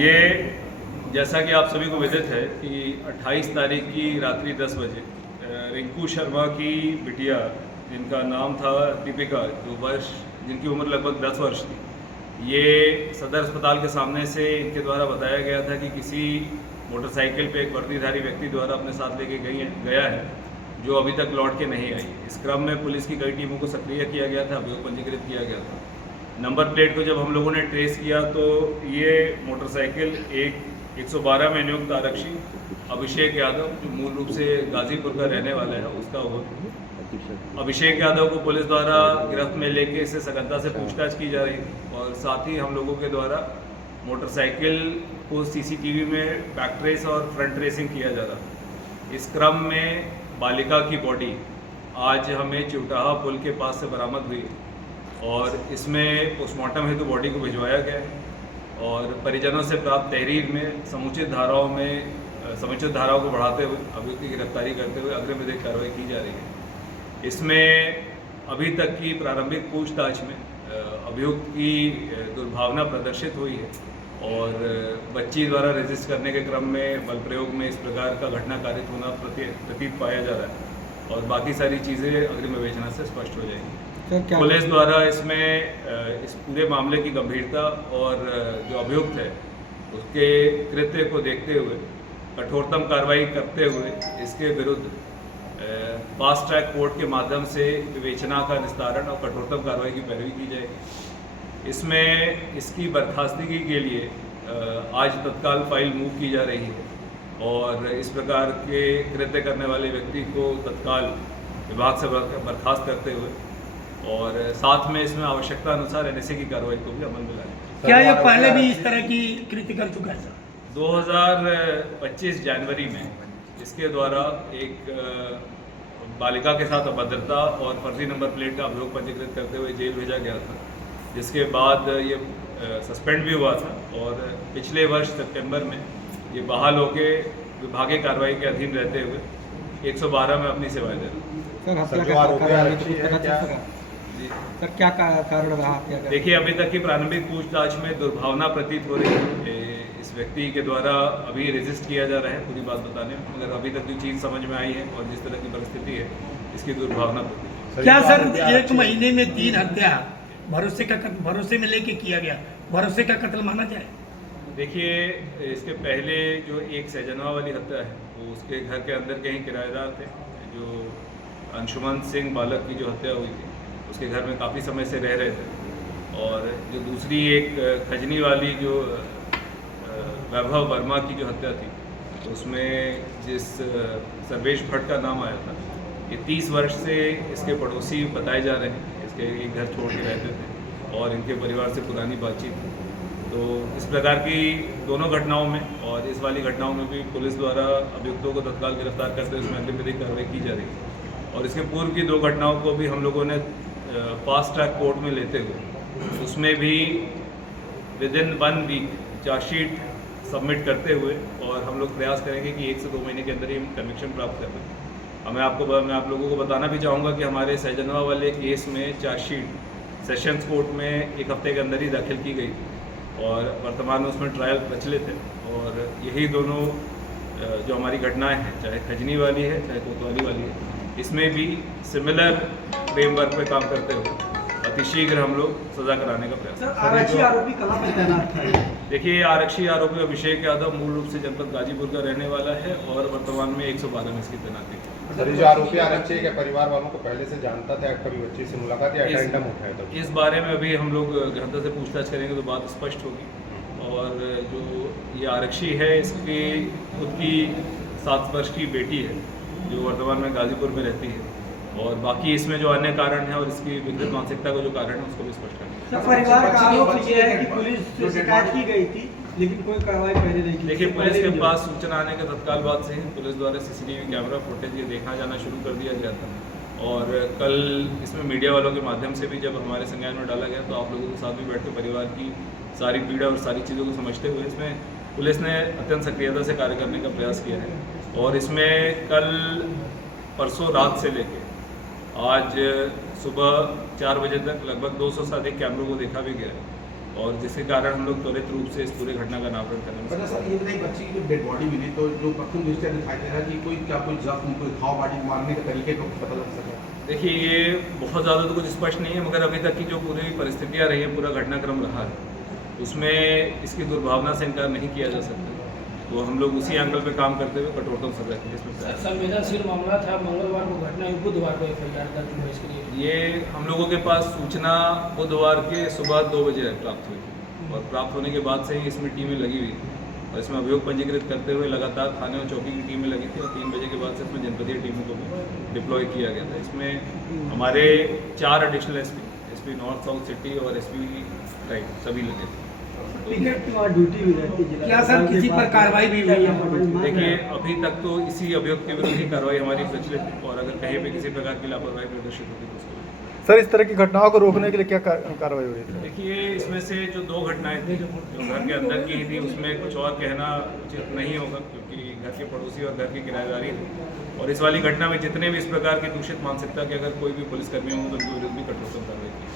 ये जैसा कि आप सभी को विदित है कि 28 तारीख की रात्रि 10 बजे रिंकू शर्मा की बिटिया जिनका नाम था दीपिका जिनकी उम्र लगभग 10 वर्ष थी, ये सदर अस्पताल के सामने से इनके द्वारा बताया गया था कि किसी मोटरसाइकिल पे एक वर्दीधारी व्यक्ति द्वारा अपने साथ लेके गया है, जो अभी तक लौट के नहीं आई। इस क्रम में पुलिस की कई टीमों को सक्रिय किया गया था, अभियोग पंजीकृत किया गया था। नंबर प्लेट को जब हम लोगों ने ट्रेस किया तो ये मोटरसाइकिल 112 में नियुक्त आरक्षी अभिषेक यादव, जो मूल रूप से गाजीपुर का रहने वाला है, उसका वो अभिषेक यादव को पुलिस द्वारा गिरफ्त में लेके इसे सघनता से पूछताछ की जा रही थी और साथ ही हम लोगों के द्वारा मोटरसाइकिल को सीसीटीवी में बैक ट्रेस और फ्रंट ट्रेसिंग किया जा रहा। इस क्रम में बालिका की बॉडी आज हमें चिवटाहा पुल के पास से बरामद हुई और इसमें पोस्टमार्टम हेतु बॉडी को भिजवाया गया है और परिजनों से प्राप्त तहरीर में समुचित धाराओं को बढ़ाते हुए अभियुक्त की गिरफ्तारी करते हुए अग्रिम विधिक कार्रवाई की जा रही है। इसमें अभी तक की प्रारंभिक पूछताछ में अभियुक्त की दुर्भावना प्रदर्शित हुई है और बच्ची द्वारा रजिस्ट करने के क्रम में बल प्रयोग में इस प्रकार का घटना कारित होना प्रतीत पाया जा रहा है और बाकी सारी चीज़ें अग्रिम विवेचना से स्पष्ट हो जाएंगी। पुलिस द्वारा इसमें इस पूरे मामले की गंभीरता और जो अभियुक्त है उसके कृत्य को देखते हुए कठोरतम कार्रवाई करते हुए इसके विरुद्ध फास्ट ट्रैक कोर्ट के माध्यम से विवेचना का निस्तारण और कठोरतम कार्रवाई की पैरवी की जाएगी। इसमें इसकी बर्खास्तगी के लिए आज तत्काल फाइल मूव की जा रही है और इस प्रकार के कृत्य करने वाले व्यक्ति को तत्काल विभाग से बर्खास्त करते हुए और साथ में इसमें आवश्यकता अनुसार एनएसए की कार्रवाई को भी अमल में लाएं। क्या ये पहले भी इस तरह की कृत्य कर चुका है सर? 2025 जनवरी में इसके द्वारा एक बालिका के साथ अभद्रता और फर्जी नंबर प्लेट का अभियोग पंजीकृत करते हुए जेल भेजा गया था, जिसके बाद ये सस्पेंड भी हुआ था और पिछले वर्ष सितंबर में ये बहाल होके विभागीय कार्रवाई के अधीन रहते हुए 112 में अपनी सेवाएं दे रहा। सर क्या कारण रहा? देखिए, अभी तक की प्रारंभिक पूछताछ में दुर्भावना प्रतीत हो रही है। इस व्यक्ति के द्वारा अभी रजिस्ट किया जा रहा है पूरी बात बताने में, मगर अभी तक जो चीज़ समझ में आई है और जिस तरह की परिस्थिति है इसकी दुर्भावना प्रतीत। क्या सर 1 महीने में 3 हत्या भरोसे में लेके किया गया, भरोसे का कत्ल माना जाए? देखिए, इसके पहले जो एक सहजनवा वाली हत्या है वो उसके घर के अंदर कहीं किराएदार थे, जो अंशुमन सिंह बालक की जो हत्या हुई थी उसके घर में काफ़ी समय से रह रहे थे और जो दूसरी एक खजनी वाली जो वैभव वर्मा की जो हत्या थी उसमें जिस सर्वेश भट्ट का नाम आया था, ये 30 वर्ष से इसके पड़ोसी बताए जा रहे हैं। इसके एक घर छोड़ के रहते थे और इनके परिवार से पुरानी बातचीत थी। तो इस प्रकार की दोनों घटनाओं में और इस वाली घटनाओं में भी पुलिस द्वारा अभियुक्तों को तत्काल गिरफ्तार करते हुए उसमें अग्रिम विधिक कार्रवाई की जा रही है और इसके पूर्व की 2 घटनाओं को भी हम लोगों ने फास्ट ट्रैक कोर्ट में लेते हुए उसमें भी विदिन 1 वीक चार्जशीट सबमिट करते हुए और हम लोग प्रयास करेंगे कि 1 से 2 महीने के अंदर ही हम कन्विक्शन प्राप्त कर पाएँ। मैं आप लोगों को बताना भी चाहूँगा कि हमारे सहजनवा वाले केस में चार्जशीट सेशंस कोर्ट में 1 हफ्ते के अंदर ही दाखिल की गई और वर्तमान में उसमें ट्रायल प्रचलित है और यही दोनों जो हमारी घटनाएं हैं, चाहे खजनी वाली है चाहे कोतवाली वाली है, इसमें भी सिमिलर फ्रेमवर्क पे काम करते हुए अतिशीघ्र हम लोग सजा कराने का प्रयास। आरक्षी आरोपी कहाँ पे तैनात है? देखिए, आरक्षी आरोपी अभिषेक यादव मूल रूप से जनपद गाजीपुर का रहने वाला है और वर्तमान में 112 में इसकी तैनाती है। सर, जो आरोपी आरक्षी के परिवार वालों को पहले से जानता था, कभी बच्ची से मुलाकात या अटेंडम उठाया था? इस बारे में अभी हम लोग गहनता से पूछताछ करेंगे तो बात स्पष्ट होगी और जो ये आरक्षी है इसकी खुद की 7 वर्ष की बेटी है जो वर्तमान में गाजीपुर में रहती है और बाकी इसमें जो अन्य कारण है और इसकी विकृत मानसिकता का जो कारण है उसको भी स्पष्ट करेंगे। परिवार का आरोप ये है कि पुलिस से शिकायत की गई थी लेकिन कोई कार्रवाई पहले नहीं की। देखिए, पुलिस के पास सूचना आने के तत्काल बाद से ही पुलिस द्वारा सीसीटीवी कैमरा फुटेज ये देखा जाना शुरू कर दिया गया था और कल इसमें मीडिया वालों के माध्यम से भी जब हमारे संज्ञान में डाला गया तो आप लोगों के साथ भी बैठ कर परिवार की सारी पीड़ा और सारी चीज़ों को समझते हुए इसमें पुलिस ने अत्यंत सक्रियता से कार्य करने का प्रयास किया है और इसमें कल परसों रात से लेकर आज सुबह 4 बजे तक लगभग 200 से अधिक कैमरों को देखा भी गया है और जिसके कारण हम लोग त्वरित रूप से इस पूरे घटना का अनावरण करने में पता सर ये बताइए बच्ची की जब डेड बॉडी मिली तो जो प्रथम दृष्टया दिखाई दे रहा है कि कोई जख्म कोई घाव बाड़ी मारने के तरीके को पता लग सका? देखिए, ये बहुत ज़्यादा तो कुछ स्पष्ट नहीं है, मगर अभी तक की जो पूरी परिस्थितियाँ रही हैं, पूरा घटनाक्रम रहा है, उसमें इसकी दुर्भावना से इनकार नहीं किया जा सकता। तो हम लोग उसी एंगल पे काम करते हुए कठोरतम सजा के लिए इसमें प्रयास करेंगे। संवेदनशील मामला था, मंगलवार को घटना हुई, बुधवार को एफआईआर दर्ज हुआ इसके लिए। ये हम लोगों के पास सूचना बुधवार के सुबह 2 बजे प्राप्त हुई थी और प्राप्त होने के बाद से ही इसमें टीमें लगी हुई थी और इसमें अभियोग पंजीकृत करते हुए लगातार थाने और चौकी की टीमें लगी थी और 3 बजे के बाद से इसमें जनपदीय टीमों को भी डिप्लॉय किया गया था। इसमें हमारे 4 additional SP north south city और एसपी राइट सभी लगे थे। ड्यूटी भी रहती है। क्या सर किसी पर कार्रवाई भी हुई है? देखिए, अभी तक तो इसी अभियोग के विरुद्ध ही कार्रवाई हमारी प्रचलित है और अगर कहीं पे किसी प्रकार की लापरवाही प्रदर्शित होगी तो उसको सर इस तरह की घटनाओं को रोकने के लिए क्या कार्रवाई हो रही है? देखिए, इसमें से जो 2 घटनाएं थी जो घर के अंदर की ही थी, उसमें कुछ और कहना उचित नहीं होगा क्योंकि घर के पड़ोसी और घर की किराएदारी थी और इस वाली घटना में जितने भी इस प्रकार की दूषित मानसिकता के अगर कोई भी पुलिसकर्मी होंगे तो उनके विरुद्ध भी कठोरतम कार्रवाई की